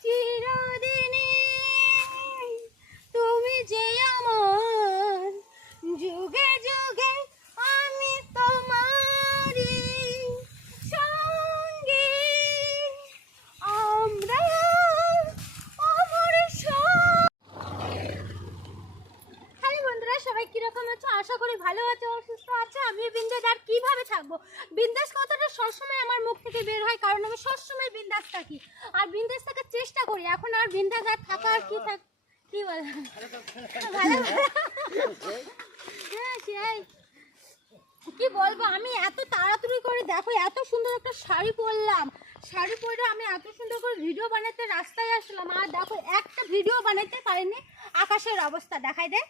বল চিরদিনই তুমি যে আমার যুগে আমি তোমারই সঙ্গে আমরা অমর হ্যালো বন্ধুরা সবাই কীরকম আছো আশা করি ভালো আছো আর সুস্থ আছো আমি বিন্দাস আর কীভাবে থাকব বিন্দাস কথাটা সবসময় আমার মুখ থেকে বের হয় কারণ আমি সবসময় বিন্দাস থাকি আর বিন্দাস থাকার চেষ্টা করি, এখন আর বিন্দাস আর থাকা আর কি থাক কি বল? ভালো হ্যাঁ সেই। কি বলব, আমি এত তাড়াতাড়ি করে দেখো, এত সুন্দর একটা শাড়ি পরলাম। শাড়ি পরে আমি এত সুন্দর করে ভিডিও বানাতে রাস্তায় আসলাম। আর দেখো, একটা ভিডিও বানাতে পারিনি, আকাশের অবস্থা, দেখাই দে।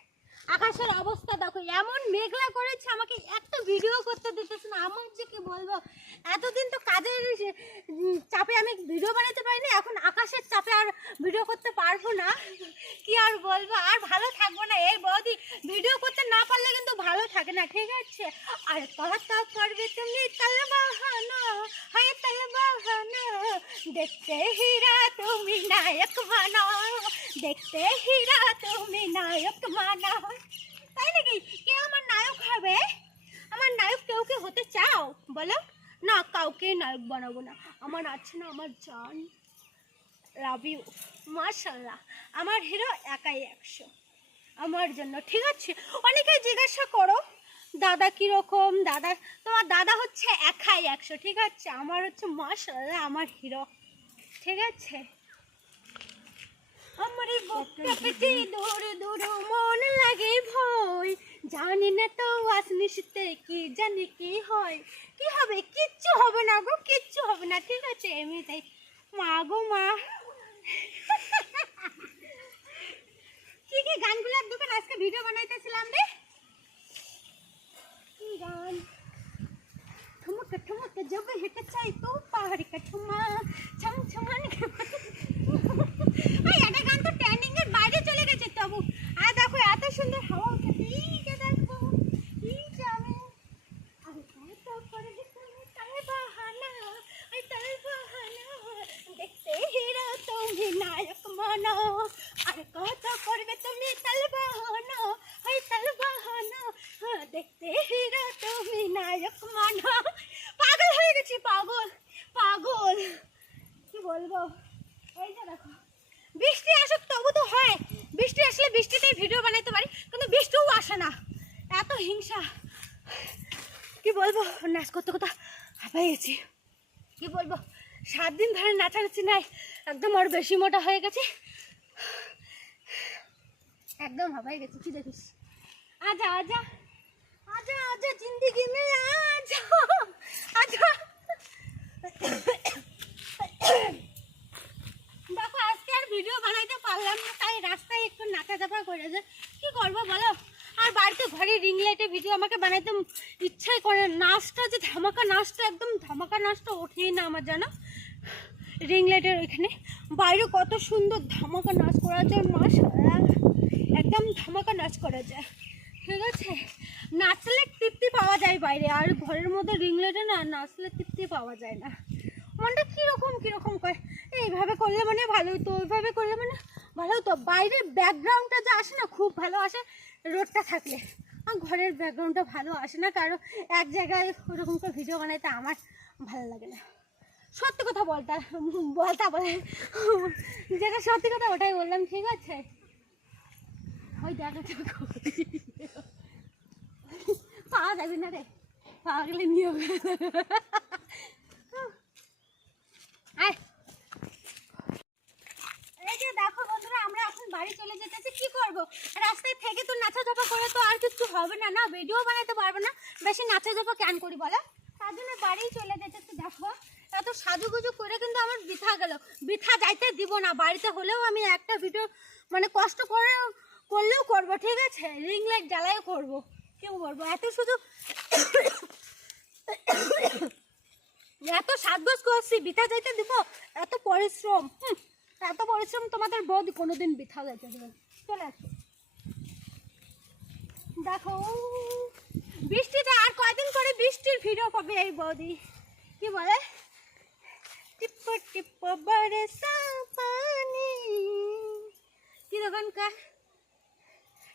আকাশের অবস্থা দেখো, এমন মেঘলা করেছে, আমাকে একটা ভিডিও করতে দিতেছে না আমার যে কি বলব? এতদিন তো কাজের চাপে আমি ভিডিও বানাতে পারিনি, এখন আকাশের চাপে আর ভিডিও করতে পারব না। কি আর বলব, আর ভালো থাকব না। এই বৌদি ভিডিও করতে না পারলে কিন্তু ভালো থাকে না, ঠিক আছে? আর কথা করবে তুমি তাহলে বাহানা হয় তাহলে বাহানা দেখতে হীরা তুমি নায়ক মানা, দেখতে হীরা তুমি নায়ক মানা। তাই নাকি? কে আমার নায়ক হবে? আমার নায়ক কেউ কে হতে চাও? বলো। না, কাউকে নায়ক বানাবো না। আমার আছে না আমার জান। লাভ ইউ মাশাল্লাহ আমার হিরো একাই একশো। আমার জন্য, ঠিক আছে? অনেকেই জিজ্ঞাসা করো, দাদা কীরকম? দাদা, তোমার দাদা হচ্ছে একাই একশো, ঠিক আছে? আমার হচ্ছে মাশাল্লাহ আমার হিরো। ঠিক আছে? আমার এই লাগে ভয় জানি না তো, আজ নিশিতে কি জানি কি হয়। কি হবে? কিচ্ছু হবে না গো, কিচ্ছু হবে না, ঠিক আছে? এমনিতেই মা গো, মা। কি কি গানগুলোর দোকান আজকে ভিডিও বানাইতেছিলাম রে? গান? ঠুমক ঠুমক জব হেঁটে চাই তো পাহাড় কা ঠুমক হিংসা। কি বলব? নাচ করতে করতে হাঁপাই গেছি। কি বলব? সাত দিন ধরে নাচানাচি নাই একদম আর বেশি মোটা হয়ে গেছে। একদম হাঁপাই গেছি, কি দেখিস? আজা আজা। আজা আজা, জিন্দগি মে আজা। আজা। দেখো, আজকে আর ভিডিও বানাইতে পারলাম না, তাই রাস্তায় একটু নাচা চাপা করে যে কি করব বলো? আর বাড়িতে ঘরে রিং লাইটে ভিডিও আমাকে বানাইতে ইচ্ছাই করে নাচটা যে ধামাকা নাচটা, একদম ধামাকা নাচটা ওঠেই না আমার জানো। রিং লাইটের ওইখানে। বাইরে কত সুন্দর ধামাকা নাচ করা যায়, মাশাআল্লাহ। একদম ধামাকা নাচ করা যায়। ঠিক আছে? নাচলে তৃপ্তি পাওয়া যায় বাইরে। আর ঘরের মধ্যে রিং লাইটে না, নাচলে তৃপ্তি পাওয়া যায় না। মনটা কীরকম কীরকম করে? এইভাবে করলে মানে ভালো হতো ওইভাবে করলে মানে ভালো হতো বাইরের ব্যাকগ্রাউন্ডটা যা আসে না, খুব ভালো আসে রোডটা থাকলে। ঘরের ব্যাকগ্রাউন্ডটা ভালো আসে না কারণ এক জায়গায় ওরকম করে ভিডিও বানাইতে আমার ভালো লাগে না। সত্যি কথা বলতে বলতে বলে যেটা সত্যি কথা ওটাই বললাম, ঠিক আছে? ওই দেখা পাওয়া যাবে না রে, পাওয়া গেলে নিয়ে দেখো আমরা এখন বাড়ি চলে যেতেছি। রাস্তায় থেকে তো করে তো আর হবে না না? ভিডিও বানাতে না। বেশি নাচা করি বলো? তার জন্য বাড়ি চলে দেখো। এত করে কিন্তু আমার বৃথা গেল। বৃথা না, বাড়িতে হলেও আমি একটা ভিডিও মানে কষ্ট করে করলেও করব, ঠিক আছে? রিং লাইট জ্বালাইও করব। কেউ করব? এত শুধু এত সাত সাজগোজ করছি, বিথা যাইতে দিব? এত পরিশ্রম এত পরিশ্রম তোমাদের বোধ কোনোদিন বিথা যাইতে দেবে চলে আসো। দেখো বৃষ্টিটা আর কয়দিন করে বৃষ্টির ভিড়ও পাবে এই বৌদি? কি বলে? টিপ টিপ বরসা পানি। কি দোকানকার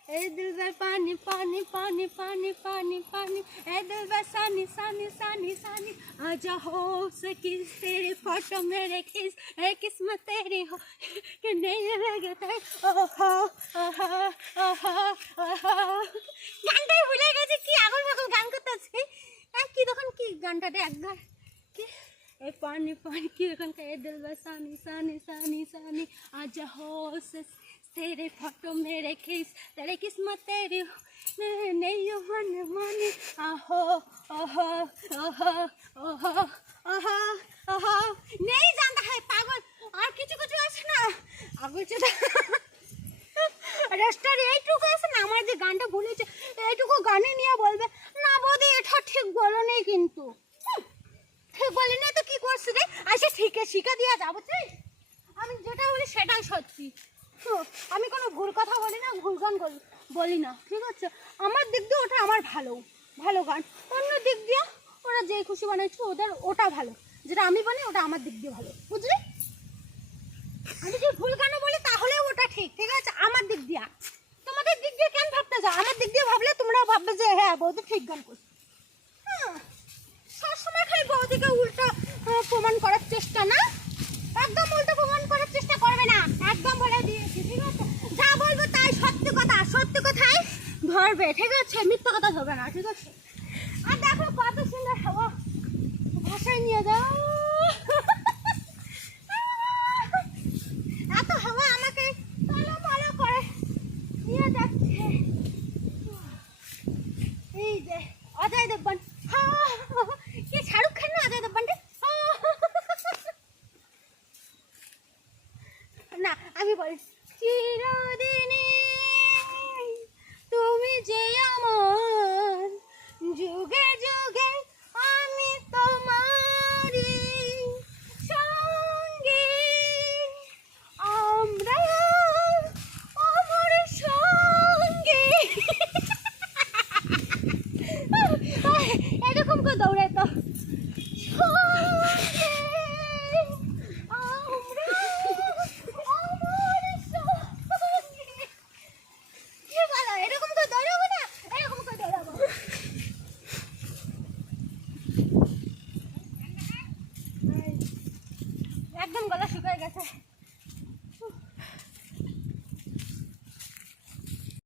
ए दिल बर पानी पानी पानी पानी पानी पानी। ए दिल बर सानी सानी सानी सानी। आजा हो सकी तेरी फ़ोटो मेरे किस, ए किस्मत तेरी हो। कि नहीं लगे तेरे ओहो ओहो ओहो ओहो। গানটাই ভুলে গেছি কি আগল বাগল গান করতেছে কি তখন কি গানটাতে একবার কি ए पानी पानी, की रखन का ए दिल बसानी सानी सानी सानी। आजा हो तेरे फ़ोटो मेरे खीस কিসমত নেই মনে মনে আহো ওহ ওহ ওহ ওহ ওহ নেই জানতে হয় পাগল আর কিছু কিছু আছে না আগুল চোদা রেস্টার এইটুকু আছে না আমার যে গানটা ভুলেছে এইটুকু গানে নিয়ে বলবে না বৌদি এটা ঠিক বলো নেই কিন্তু ঠিক বলি না তো কি করছি রে আসে শিখে শিখে দিয়ে যাব তুই আমি যেটা বলি সেটাই সত্যি আমি কোনো ভুল কথা বলি না, ভুল গান বলি বলি না, ঠিক আছে? আমার দিক দিয়ে ওটা আমার ভালো ভালো গান। অন্য দিক দিয়ে ওরা যেই খুশি বানাইছে, ওদের ওটা ভালো। যেটা আমি বানাই, ওটা আমার দিক দিয়ে ভালো, বুঝলি? আমি যদি ভুল গানও বলি, তাহলে ওটা ঠিক ঠিক আছে? আমার দিক দিয়ে। তোমাদের দিক দিয়ে কেন ভাবতে যাও? আমার দিক দিয়ে ভাবলে তোমরা ভাববে যে হ্যাঁ বৌদি ঠিক গান করছে। হ্যাঁ সবসময় খালি বৌদিকে উল্টো আহ, প্রমাণ করার চেষ্টা না একদম উল্টো প্রমাণ করার চেষ্টা করবে না একদম বলে দিয়েছি ঠিক আছে যা বলব তাই সত্যি কথা সত্যি কথাই ধরবে ঠিক আছে? মিথ্যা কথা ধরবে না, ঠিক আছে? আর দেখো কত সুন্দর হাওয়া। ভাষায় নিয়ে যাও। এত হাওয়া আমাকে টলমলো করে নিয়ে যাচ্ছে।